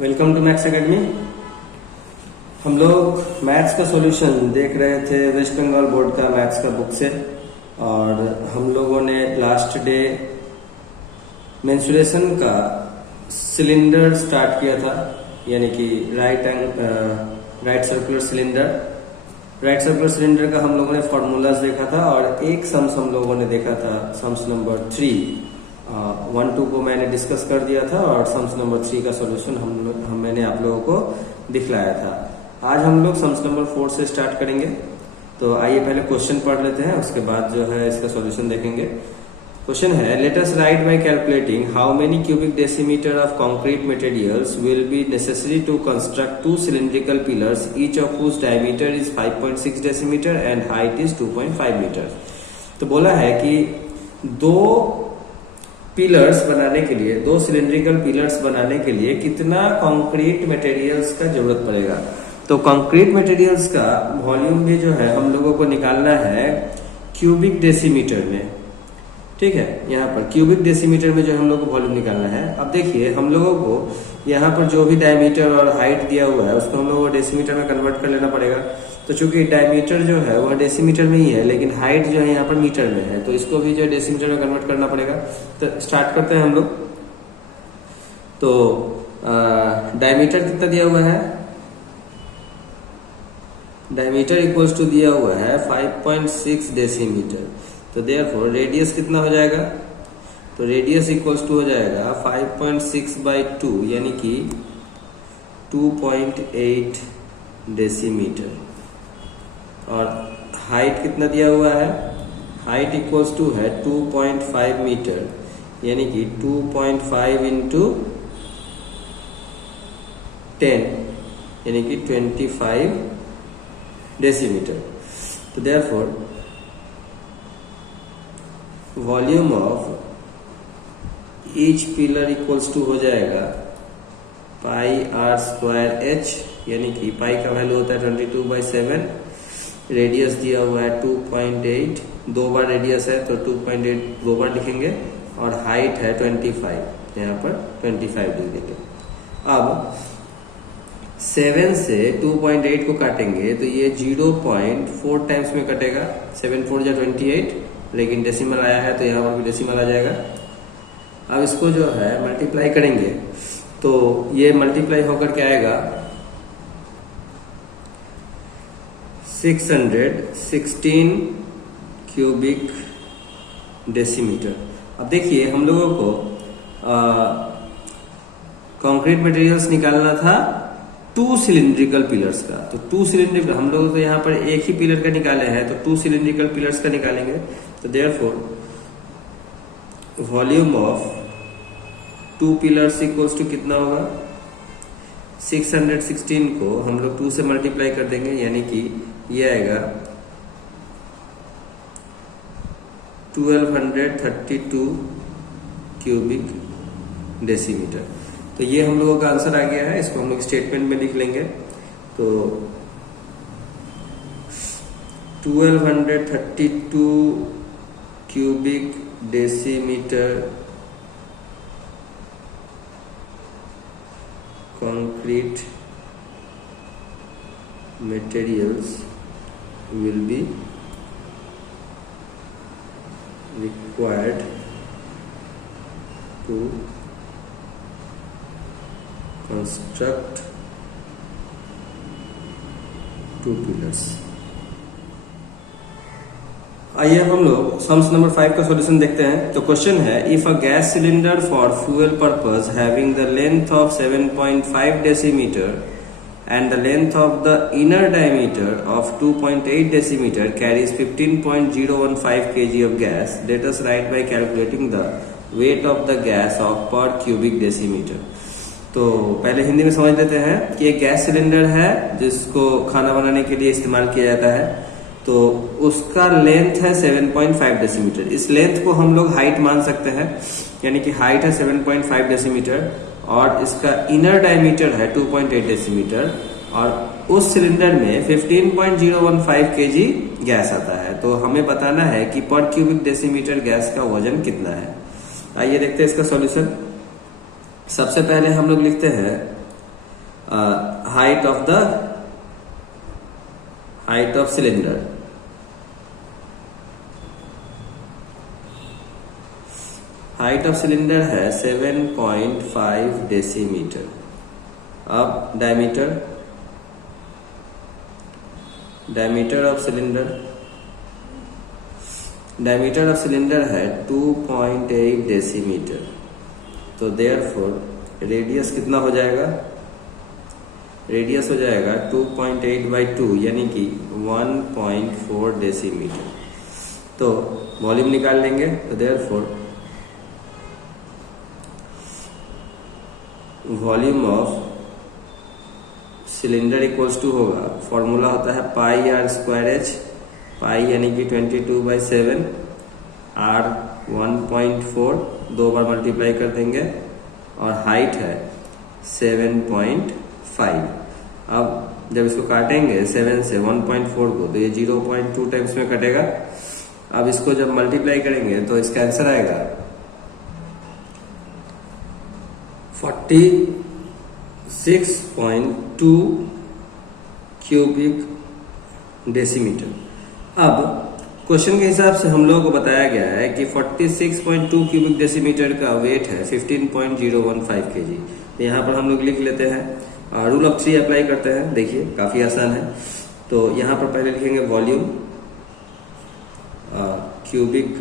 Welcome to maths academy. हम लोग maths का सॉल्यूशन देख रहे थे वेस्ट बंगाल बोर्ड का मैथ्स का बुक से, और हम लोगों ने लास्ट डे मेंसुरेशन का सिलेंडर स्टार्ट किया था, यानी कि राइट सर्कुलर सिलेंडर का हम लोगों ने फॉर्मूलाज देखा था, और एक सम्स हम लोगों ने देखा था, सम्स नंबर 3। 1, 2 को मैंने डिस्कस कर दिया था, और सम्स नंबर 3 का सॉल्यूशन मैंने आप लोगों को दिखलाया था। आज हम लोग सम्स नंबर 4 से स्टार्ट करेंगे। तो आइए पहले क्वेश्चन पढ़ लेते हैं, उसके बाद जो है इसका सॉल्यूशन देखेंगे। क्वेश्चन है, let us write by calculating how many cubic decimetre of concrete materials will be necessary to construct 2 cylindrical pillars, each of whose diameter is 5.6 decimeter and height is 2.5 metre. तो बोला है कि 2 pillars बनाने के लिए, 2 cylindrical pillars बनाने के लिए कितना कंक्रीट मटेरियल्स का जरूरत पड़ेगा। तो कंक्रीट मटेरियल्स का वॉल्यूम भी जो है हम लोगों को निकालना है क्यूबिक डेसीमीटर में। ठीक है, यहाँ पर क्यूबिक डेसीमीटर में जो हम लोग को वॉल्यूम निकालना है। अब देखिए, हम लोगों को यहाँ पर जो भी डायमीटर और हाइट दिया हुआ है उसको हम लोगों को डेसीमीटर में कन्वर्ट कर लेना पड़ेगा। तो चूंकि डायमीटर जो है वह डेसीमीटर में ही है, लेकिन हाइट जो है यहाँ पर मीटर में है, तो इसको भी जो डेसीमीटर में कन्वर्ट करना पड़ेगा। तो स्टार्ट करते हैं हम लोग। तो डायमीटर कितना दिया हुआ है, डायमीटर इक्वल्स टू दिया हुआ है 5.6 डेसीमीटर। तो देयरफॉर रेडियस कितना हो जाएगा, तो रेडियस इक्वल्स टू हो जाएगा 5.6/2 यानी कि 2.8 डेसीमीटर। और हाइट कितना दिया हुआ है, हाइट इक्वल्स टू है 2.5 मीटर, यानी कि 2.5 इंटू 10 यानी कि 25 डेसीमीटर। तो therefore volume of each pillar equals to हो जाएगा πr²h, यानी कि पाई का वैल्यू होता है 22/7। रेडियस दिया हुआ है 2.8, 2 बार रेडियस है तो 2.8 2 बार लिखेंगे, और हाइट है 25, यहाँ पर 25 लिख देंगे। अब 7 से 2.8 को काटेंगे तो ये 0.4 टाइम्स में कटेगा। 7 4 जा 28, लेकिन डेसिमल आया है तो यहाँ पर भी डेसिमल आ जाएगा। अब इसको जो है मल्टीप्लाई करेंगे तो ये मल्टीप्लाई होकर के आएगा 616 क्यूबिक डेसीमीटर। अब देखिए, हम लोगों को कंक्रीट मटेरियल्स निकालना था 2 सिलिंड्रिकल पिलर्स का। तो 2 सिलिंड्रिकल, हम लोग तो यहाँ पर एक ही पिलर का निकाले हैं, तो 2 सिलिंड्रिकल पिलर्स का निकालेंगे। तो therefore volume of 2 pillars equals to कितना होगा, 616 को हम लोग 2 से मल्टीप्लाई कर देंगे, यानी कि ये आएगा 1232 क्यूबिक डेसीमीटर। तो ये हम लोगों का आंसर आ गया है। इसको हम लोग स्टेटमेंट में लिख लेंगे। तो 1232 cubic decimetre concrete materials will be required to construct 2 pillars। आइए हम लोग सम्स नंबर 5 का सॉल्यूशन देखते हैं। तो क्वेश्चन है, if a gas cylinder for fuel purpose having the length of 7.5 decimetre and the length of the inner diameter of 2.8 decimeter carries 15.015 kg of gas, let us write by calculating the weight of the gas of per cubic decimeter। तो पहले हिंदी में समझ लेते हैं कि एक gas cylinder है जिसको खाना बनाने के लिए इस्तेमाल किया जाता है। तो उसका लेंथ है 7.5 डेसीमीटर। इस लेंथ को हम लोग हाइट मान सकते हैं, यानी कि हाइट है 7.5 डेसीमीटर, और इसका इनर डायमीटर है 2.8 डेसीमीटर, और उस सिलेंडर में 15.015 केजी गैस आता है। तो हमें बताना है कि पर क्यूबिक डेसीमीटर गैस का वजन कितना है। आइए देखते हैं इसका सॉल्यूशन। सबसे पहले हम लोग लिखते हैं height of cylinder. Height of cylinder है 7.5 डेसीमीटर। अब डायमीटर ऑफ सिलेंडर है 2.8 डेसीमीटर। तो देयरफॉर रेडियस कितना हो जाएगा? रेडियस हो जाएगा 2.8/2 यानी कि 1.4 डेसीमीटर। तो वॉल्यूम निकाल लेंगे। तो therefore volume of cylinder equals to होगा, फॉर्मूला होता है πr²h, पाई यानी कि 22/7, r 1.4, 2 बार मल्टीप्लाई कर देंगे और हाइट है 7.5। अब जब इसको काटेंगे 7 से 1.4 को, तो ये 0.2 टाइम्स में कटेगा। अब इसको जब मल्टीप्लाई करेंगे तो इसका आंसर आएगा 46.2 क्यूबिक डेसीमीटर। अब क्वेश्चन के हिसाब से हम लोगों को बताया गया है कि 46.2 क्यूबिक डेसीमीटर का वेट है 15.015 kg। तो यहाँ पर हम लोग लिख लेते हैं, रूल ऑफ 3 अप्लाई करते हैं। देखिए काफी आसान है। तो यहाँ पर पहले लिखेंगे वॉल्यूम क्यूबिक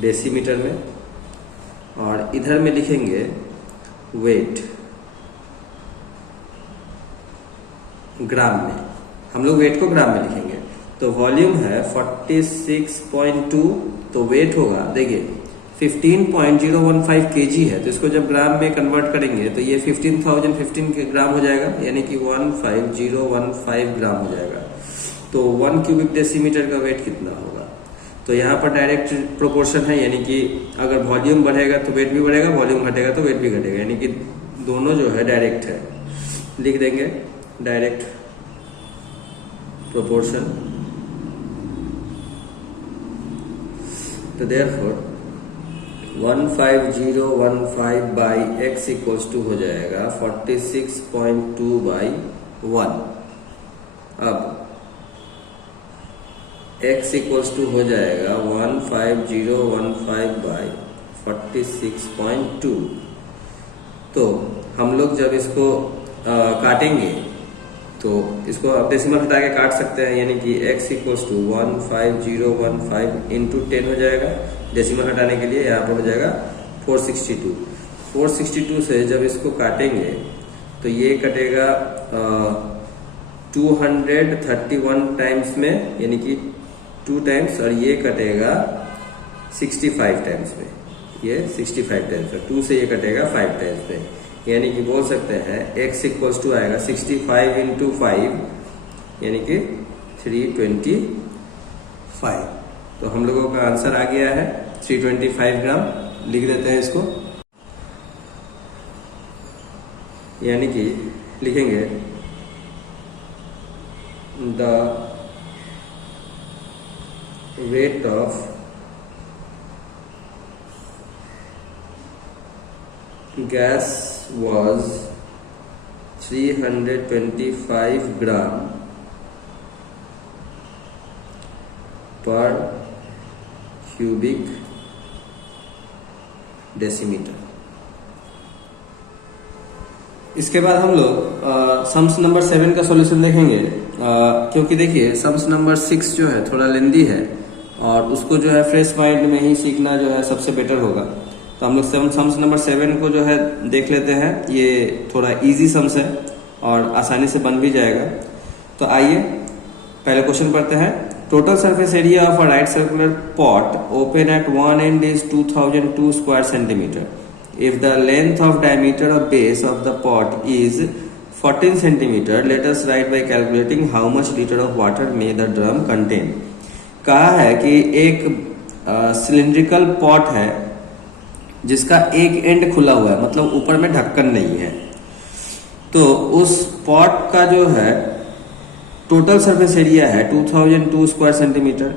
डेसीमीटर में, और इधर में लिखेंगे वेट ग्राम में। हम लोग वेट को ग्राम में लिखेंगे। तो वॉल्यूम है 46.2, तो वेट होगा, देखिए 15.015 kg है। तो इसको जब ग्राम में कन्वर्ट करेंगे तो ये 15,015 के ग्राम हो जाएगा, यानी कि 15015 ग्राम हो जाएगा। तो 1 क्यूबिक डेसीमीटर का वेट कितना होगा? तो यहाँ पर डायरेक्ट प्रोपोर्शन है, यानी कि अगर वॉल्यूम बढ़ेगा तो वेट भी बढ़ेगा, वॉल्यूम घटेगा तो वेट भी घटेगा, यानी कि दोनों जो है डायरेक्ट है। लिख देंगे डायरेक्ट प्रोपोर्शन। तो देयरफॉर 15015/x इक्वल्स टू हो जाएगा 46.2/1। अब x इक्वल्स टू हो जाएगा 15015/46.2। तो हम लोग जब इसको काटेंगे तो इसको अब डेसिमल हटा के काट सकते हैं, यानी कि x इक्वल्स टू 15015 इंटू 10 हो जाएगा। डेसिमल हटाने के लिए यहाँ पर हो जाएगा 462। 462 से जब इसको काटेंगे तो ये कटेगा 231 टाइम्स में, यानी कि 2 टाइम्स, और ये कटेगा 65 टाइम्स में। ये 65 टाइम्स में, 2 से ये कटेगा 5 टाइम्स में, यानी कि बोल सकते हैं x इक्वल्स टू आएगा 65 इंटू 5, यानी कि 325। तो हम लोगों का आंसर आ गया है 325 ग्राम। लिख देते हैं इसको, यानी कि लिखेंगे the weight of gas was 325 gram per cubic decimetre. इसके बाद हम लोग सम्स नंबर 7 का सॉल्यूशन देखेंगे, क्योंकि देखिए सम्स नंबर 6 जो है थोड़ा लेंदी है और उसको जो है फ्रेश माइंड में ही सीखना जो है सबसे बेटर होगा। तो हम लोग सम्स नंबर 7 को जो है देख लेते हैं। ये थोड़ा इजी सम्स है और आसानी से बन भी जाएगा। तो आइए पहले क्वेश्चन पढ़ते हैं। Total surface area of a right circular pot open at one and is 2002 square centimetre. If the length of diameter of base of the pot is 14 centimetre, late us write by calculating how much litre of water may the drum contain. कहा है कि एक cylindrical pot है जिसका एक and खुला हुआ है, मतलब ऊपर में ढक्कन नहीं है। तो उस पॉट का जो है टोटल सरफेस एरिया है 2002 स्क्वायर सेंटीमीटर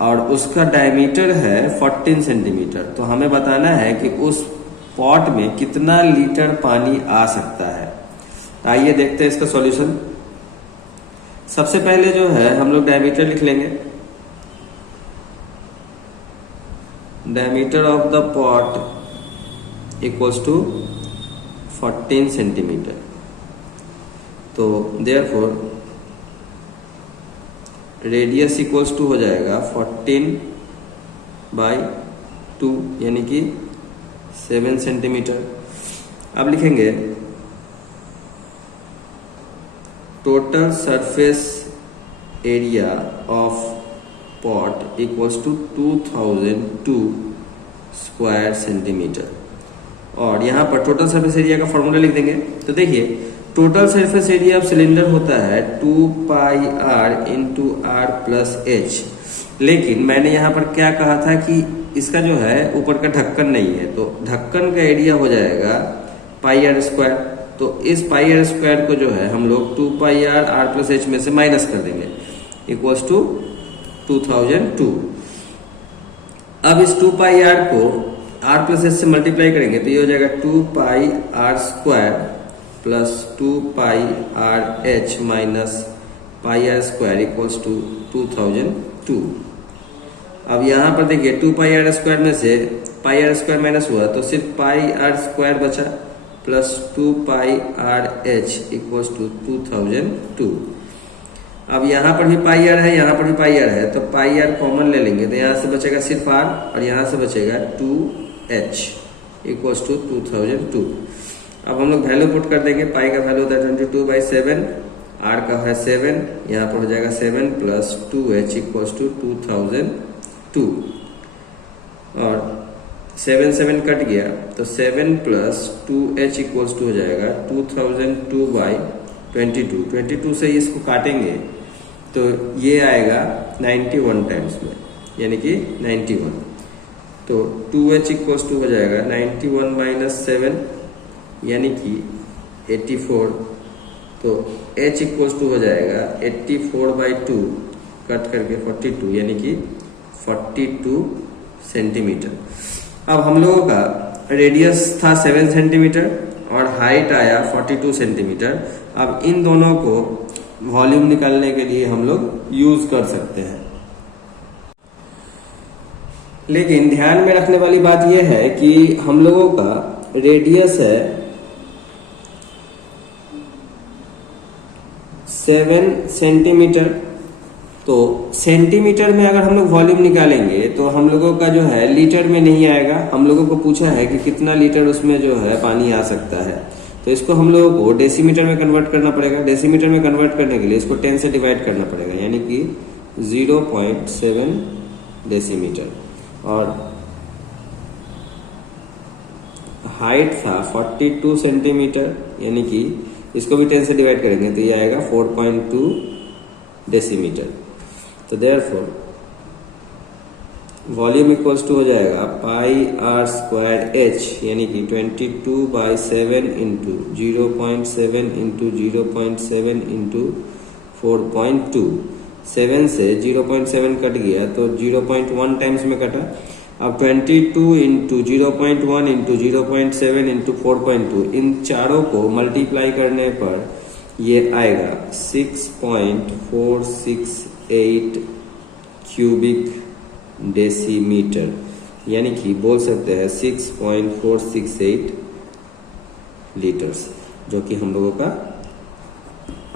और उसका डायमीटर है 14 सेंटीमीटर। तो हमें बताना है कि उस पॉट में कितना लीटर पानी आ सकता है। तो आइए देखते हैं इसका सॉल्यूशन। सबसे पहले जो है हम लोग डायमीटर लिख लेंगे। Diameter of the pot equals to 14 centimetre. तो देयरफॉर रेडियस इक्वल्स टू हो जाएगा 14/2 यानी कि 7 सेंटीमीटर। अब लिखेंगे total surface area of pot equals to 2002 square centimetre. और यहाँ पर टोटल सरफेस एरिया का फॉर्मूला लिख देंगे। तो देखिए total surface area of cylinder होता है 2πr into are plus H. लेकिन मैंने यहाँ पर क्या कहा था कि इसका जो है ऊपर का ढक्कन नहीं है, तो ढक्कन का एरिया हो जाएगा πr²। तो इस πr² को जो है हम लोग 2πr r प्लस एच में से माइनस कर देंगे इक्वल्स टू 2002। अब इस 2πr को r प्लस एच से मल्टीप्लाई करेंगे तो ये हो जाएगा 2πr² plus 2πrh minus πr² equals to 2002। अब यहाँ पर देखिए 2πr² में से πr² माइनस हुआ तो सिर्फ πr² बचा प्लस 2πrh इक्वल्स टू 2002। अब यहाँ पर भी πr है, यहाँ पर भी πr है, तो πr कॉमन ले लेंगे तो यहाँ से बचेगा सिर्फ r और यहाँ से बचेगा 2h इक्वल्स टू 2002। अब हम लोग वैल्यू पुट कर देंगे। पाई का वैल्यू होता है 22/7, r का है 7, यहाँ पर हो जाएगा 7 प्लस 2h इक्वल्स टू 2002। और 7 कट गया तो 7 प्लस 2h इक्वल्स टू हो जाएगा 2002/22। 22 से इसको काटेंगे तो ये आएगा 91 टाइम्स में यानी कि 91। तो 2h इक्वल्स टू हो जाएगा 91 माइनस 7 यानी कि 84। तो h इक्वल्स टू हो जाएगा 84/2 कट करके 42 यानी कि 42 सेंटीमीटर। अब हम लोगों का रेडियस था 7 सेंटीमीटर और हाइट आया 42 सेंटीमीटर। अब इन दोनों को वॉल्यूम निकालने के लिए हम लोग यूज कर सकते हैं। लेकिन ध्यान में रखने वाली बात यह है कि हम लोगों का रेडियस है 7 सेंटीमीटर। तो सेंटीमीटर में अगर हम लोग वॉल्यूम निकालेंगे तो हम लोगों का जो है लीटर में नहीं आएगा। हम लोगों को पूछा है कि कितना लीटर उसमें जो है पानी आ सकता है, तो इसको हम लोगों को डेसीमीटर में कन्वर्ट करना पड़ेगा। डेसीमीटर में कन्वर्ट करने के लिए इसको 10 से डिवाइड करना पड़ेगा यानी कि 0.7 डेसीमीटर। और हाइट था 42 सेंटीमीटर यानी कि इसको भी 10 से डिवाइड करेंगे तो ये आएगा 4.2 डेसीमीटर। तो देयरफॉर वॉल्यूम इक्वल्स टू हो जाएगा πr² यानी कि 22/7 इंटू 0.7 इंटू 0.7 इंटू 4.2। 7 से 0.7 कट गया तो 0.1 टाइम्स में कटा। अब 22 इंटू 0.1 इंटू 0.7 इंटू 4.2 इन चारों को मल्टीप्लाई करने पर ये आएगा 6.468 क्यूबिक डेसीमीटर यानी कि बोल सकते हैं 6.468 लीटर्स, जो कि हम लोगों का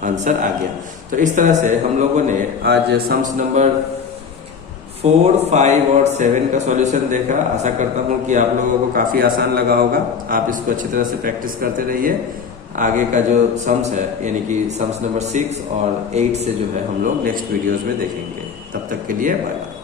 आंसर आ गया। तो इस तरह से हम लोगों ने आज सम्स नंबर 4, 5 और 7 का सॉल्यूशन देखा। आशा करता हूं कि आप लोगों को काफी आसान लगा होगा। आप इसको अच्छी तरह से प्रैक्टिस करते रहिए। आगे का जो सम्स है यानी कि सम्स नंबर 6 और 8 से जो है हम लोग नेक्स्ट वीडियोस में देखेंगे। तब तक के लिए बाय बाय।